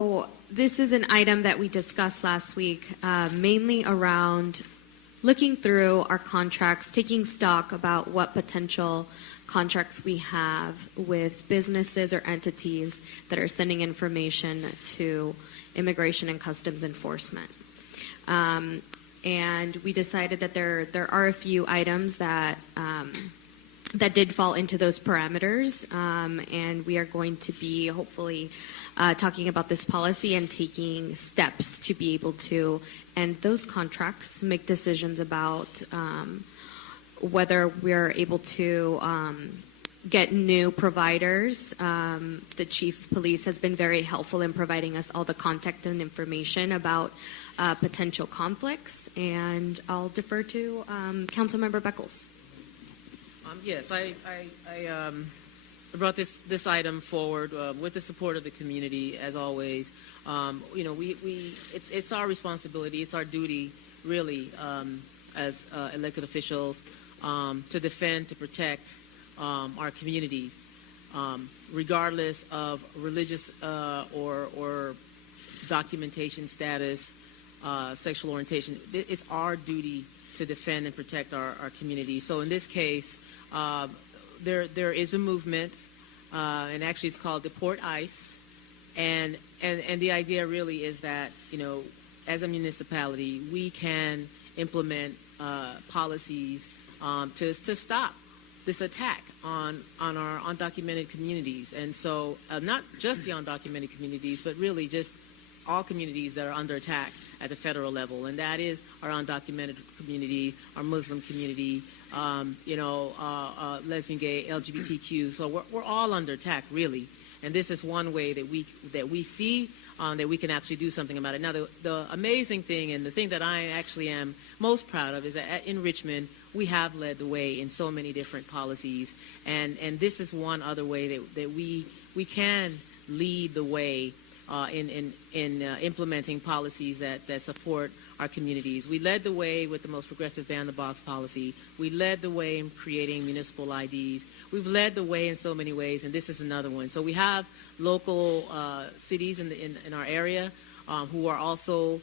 So this is an item that we discussed last week, mainly around looking through our contracts, taking stock about what potential contracts we have with businesses or entities that are sending information to Immigration and Customs Enforcement. And we decided that there are a few items that that did fall into those parameters, and we are going to be hopefully talking about this policy and taking steps to be able to end those contracts, make decisions about whether we're able to get new providers. The chief of police has been very helpful in providing us all the contact and information about potential conflicts, and I'll defer to Councilmember Beckles. Yes, I brought this item forward with the support of the community, as always. It's our responsibility, it's our duty, really, as elected officials, to defend, to protect our community, regardless of religious or documentation status, sexual orientation. It's our duty to defend and protect our community. So in this case, there is a movement, and actually it's called Deport ICE, and the idea really is that, as a municipality, we can implement policies to stop this attack on our undocumented communities. And so not just the undocumented communities, but really just all communities that are under attack at the federal level, and that is our undocumented community, our Muslim community, lesbian, gay, LGBTQ. So we're all under attack, really, and this is one way that we see that we can actually do something about it. Now, the amazing thing, and the thing that I actually am most proud of, is that in Richmond we have led the way in so many different policies, and this is one other way that we can lead the way in implementing policies that support our communities. We led the way with the most progressive ban-the-box policy. We led the way in creating municipal IDs. We've led the way in so many ways, and this is another one. So we have local cities in our area who are also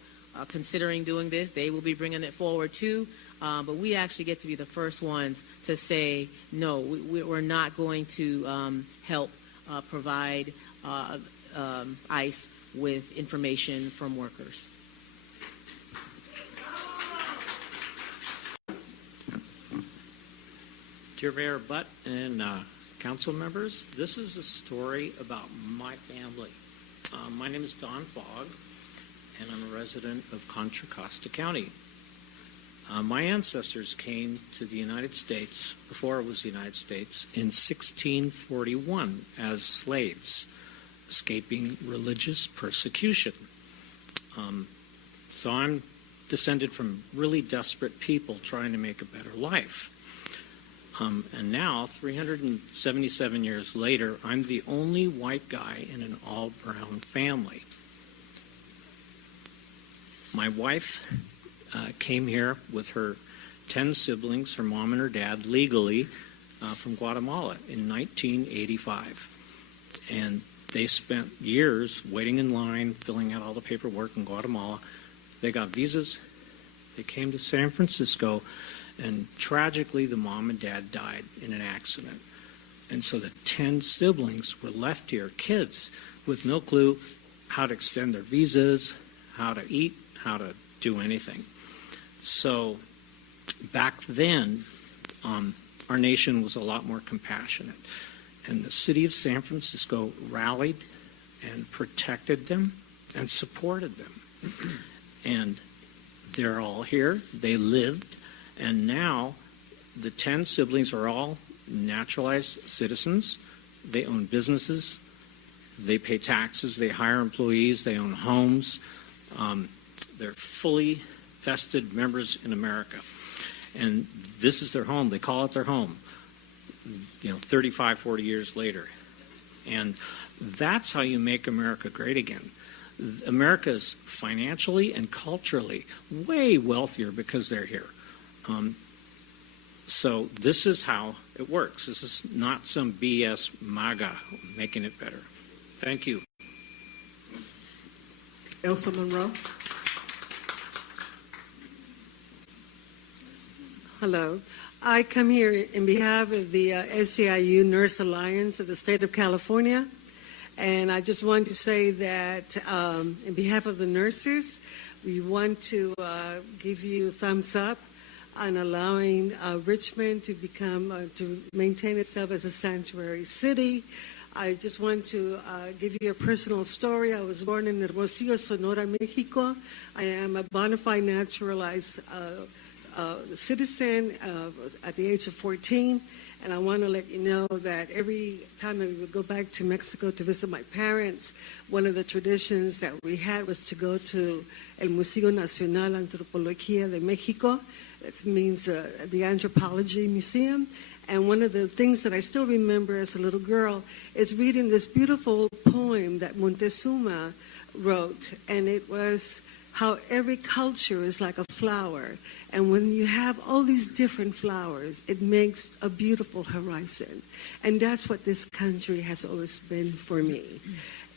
considering doing this. They will be bringing it forward too, but we actually get to be the first ones to say, no, we're not going to help provide ICE with information from workers. Dear Mayor Butt and council members, this is a story about my family. My name is Don Fogg, and I'm a resident of Contra Costa County. My ancestors came to the United States, before it was the United States, in 1641 as slaves, escaping religious persecution. So I'm descended from really desperate people trying to make a better life. And now, 377 years later, I'm the only white guy in an all-brown family. My wife came here with her 10 siblings, her mom and her dad, legally from Guatemala in 1985. And they spent years waiting in line, filling out all the paperwork in Guatemala. They got visas. They came to San Francisco, and tragically, the mom and dad died in an accident. And so the 10 siblings were left here, kids, with no clue how to extend their visas, how to eat, how to do anything. So back then, our nation was a lot more compassionate. And the city of San Francisco rallied and protected them and supported them. And they're all here. They lived. And now the 10 siblings are all naturalized citizens. They own businesses. They pay taxes. They hire employees. They own homes. They're fully vested members in America. And this is their home. They call it their home. 35, 40 years later. And that's how you make America great again. America is financially and culturally way wealthier because they're here. So this is how it works. This is not some BS MAGA making it better. Thank you. Elsa Monroe. Hello. I come here in behalf of the SEIU Nurse Alliance of the state of California. And I just want to say that in behalf of the nurses, we want to give you a thumbs up on allowing Richmond to become, to maintain itself as a sanctuary city. I just want to give you a personal story. I was born in Hermosillo, Sonora, Mexico. I am a bona fide naturalized citizen at the age of 14, and I want to let you know that every time I would go back to Mexico to visit my parents, one of the traditions that we had was to go to el Museo Nacional Antropología de México. That means the Anthropology Museum. And one of the things that I still remember as a little girl is reading this beautiful poem that Montezuma wrote, and it was how every culture is like a flower. And when you have all these different flowers, it makes a beautiful horizon. And that's what this country has always been for me.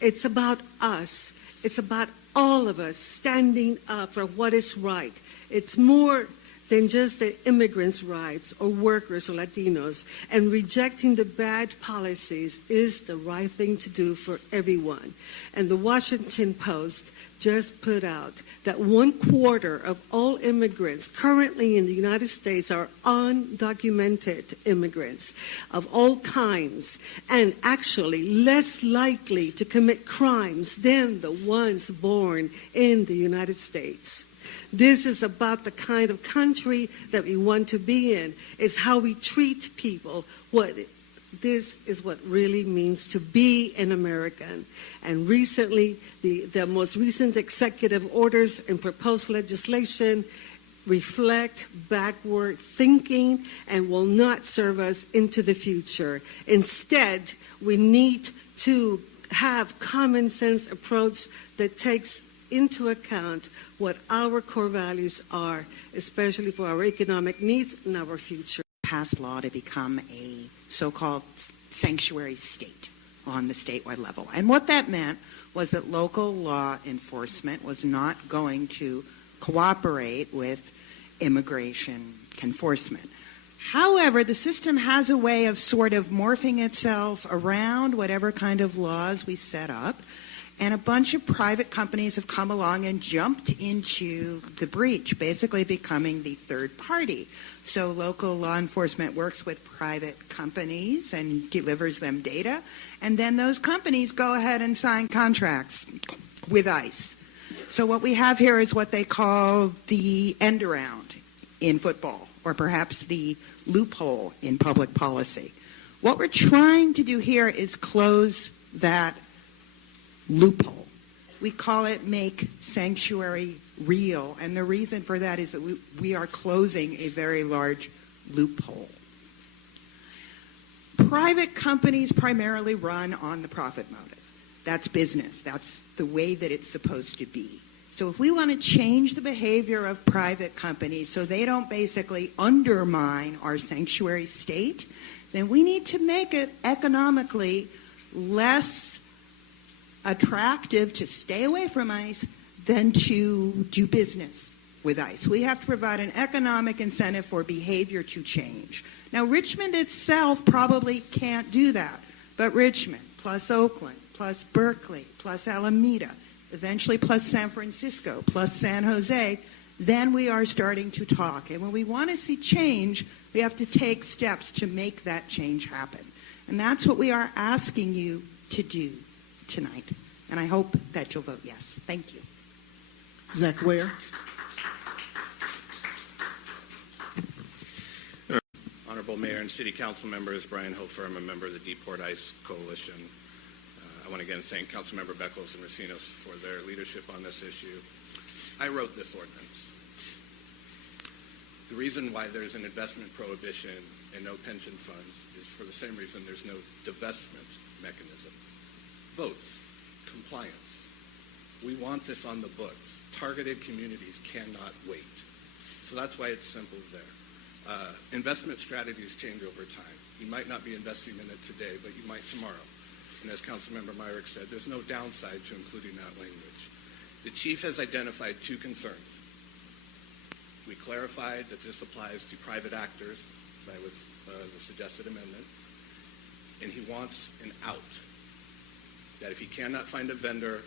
It's about us. It's about all of us standing up for what is right. It's more than just the immigrants' rights or workers or Latinos. And rejecting the bad policies is the right thing to do for everyone. And the Washington Post just put out that 1/4 of all immigrants currently in the United States are undocumented immigrants of all kinds, and actually less likely to commit crimes than the ones born in the United States. This is about the kind of country that we want to be in. It's how we treat people. This is what really means to be an American. And recently, the most recent executive orders and proposed legislation reflect backward thinking and will not serve us into the future. Instead, we need to have common sense approach that takes into account what our core values are, especially for our economic needs and our future. Passed law to become a so-called sanctuary state on the statewide level. And what that meant was that local law enforcement was not going to cooperate with immigration enforcement. However, the system has a way of sort of morphing itself around whatever kind of laws we set up. And a bunch of private companies have come along and jumped into the breach, basically becoming the third party. So local law enforcement works with private companies and delivers them data. And then those companies go ahead and sign contracts with ICE. So what we have here is what they call the end around in football, or perhaps the loophole in public policy. What we're trying to do here is close that loophole. We call it make sanctuary real, and the reason for that is that we are closing a very large loophole. Private companies primarily run on the profit motive. That's business. That's the way that it's supposed to be. So if we want to change the behavior of private companies so they don't basically undermine our sanctuary state, then we need to make it economically less attractive to stay away from ICE than to do business with ICE. We have to provide an economic incentive for behavior to change. Now, Richmond itself probably can't do that, but Richmond plus Oakland plus Berkeley plus Alameda, eventually plus San Francisco plus San Jose, then we are starting to talk. And when we want to see change, we have to take steps to make that change happen. And that's what we are asking you to do tonight, and I hope that you'll vote yes. Thank you. Zach Ware. Honorable Mayor and City Council members, Brian Hofer. I'm a member of the Deport ICE Coalition. I want to again thank Councilmember Beckles and Recinos for their leadership on this issue. I wrote this ordinance. The reason why there's an investment prohibition and no pension funds is for the same reason there's no divestment mechanism. Votes, compliance. We want this on the books. Targeted communities cannot wait. So that's why it's simple there. Investment strategies change over time. You might not be investing in it today, but you might tomorrow. And as Councilmember Myrick said, there's no downside to including that language. The chief has identified two concerns. We clarified that this applies to private actors, that was the suggested amendment, and he wants an out, that if he cannot find a vendor,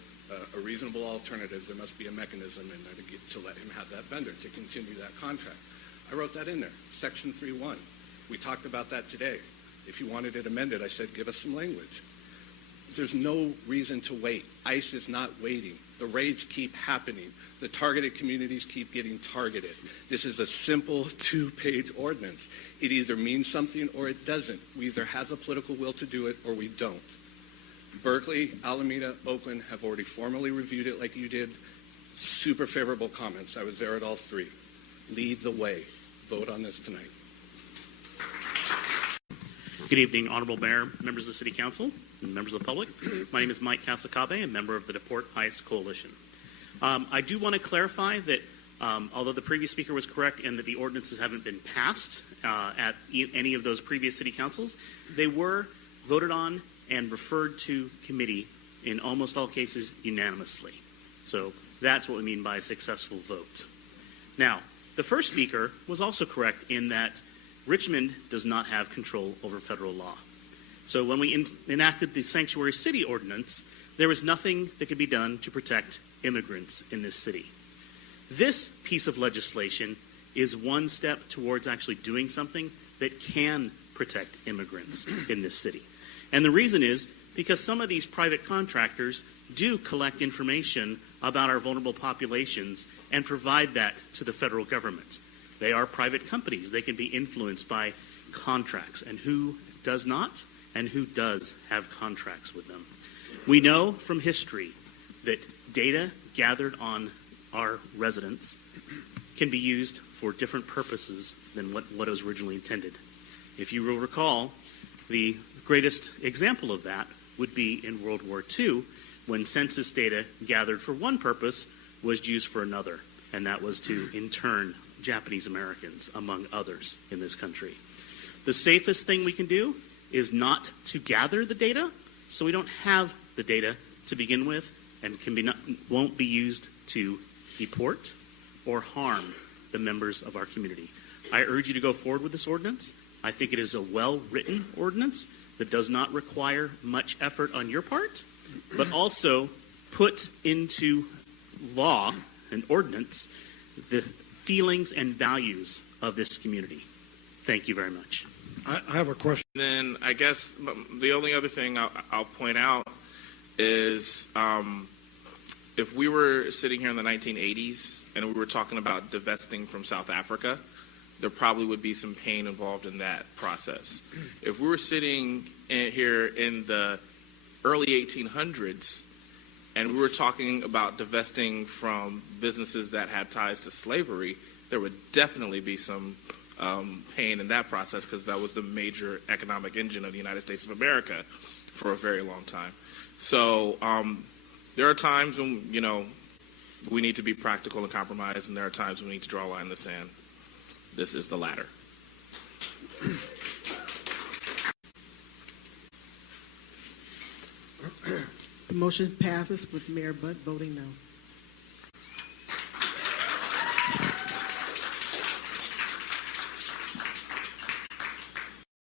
a reasonable alternative, there must be a mechanism in there to let him have that vendor, to continue that contract. I wrote that in there, Section 3.1. We talked about that today. If you wanted it amended, I said, give us some language. There's no reason to wait. ICE is not waiting. The raids keep happening. The targeted communities keep getting targeted. This is a simple 2-page ordinance. It either means something or it doesn't. We either have a political will to do it or we don't. Berkeley, Alameda, Oakland have already formally reviewed it like you did. Super favorable comments. I was there at all three. Lead the way. Vote on this tonight. Good evening, Honorable Mayor, members of the City Council, and members of the public. My name is Mike Katz-Lacabe, a member of the Deport ICE Coalition. I do want to clarify that although the previous speaker was correct in that the ordinances haven't been passed at any of those previous city councils, they were voted on and referred to committee in almost all cases unanimously. So that's what we mean by a successful vote. Now, the first speaker was also correct in that Richmond does not have control over federal law. So when we enacted the Sanctuary City Ordinance, there was nothing that could be done to protect immigrants in this city. This piece of legislation is one step towards actually doing something that can protect immigrants in this city. And the reason is because some of these private contractors do collect information about our vulnerable populations and provide that to the federal government. They are private companies. They can be influenced by contracts and who does not and who does have contracts with them. We know from history that data gathered on our residents can be used for different purposes than what was originally intended. If you will recall, the greatest example of that would be in World War II, when census data gathered for one purpose was used for another, and that was to intern Japanese Americans, among others, in this country. The safest thing we can do is not to gather the data, so we don't have the data to begin with, and won't be used to deport or harm the members of our community. I urge you to go forward with this ordinance. I think it is a well-written ordinance that does not require much effort on your part, but also put into law, an ordinance, the feelings and values of this community. Thank you very much. I have a question. Then I guess the only other thing I'll point out is if we were sitting here in the 1980s and we were talking about divesting from South Africa, there probably would be some pain involved in that process. If we were sitting here in the early 1800s and we were talking about divesting from businesses that had ties to slavery, there would definitely be some pain in that process because that was the major economic engine of the United States of America for a very long time. So there are times when, we need to be practical and compromise, and there are times when we need to draw a line in the sand. This is the latter. The motion passes with Mayor Butt voting no.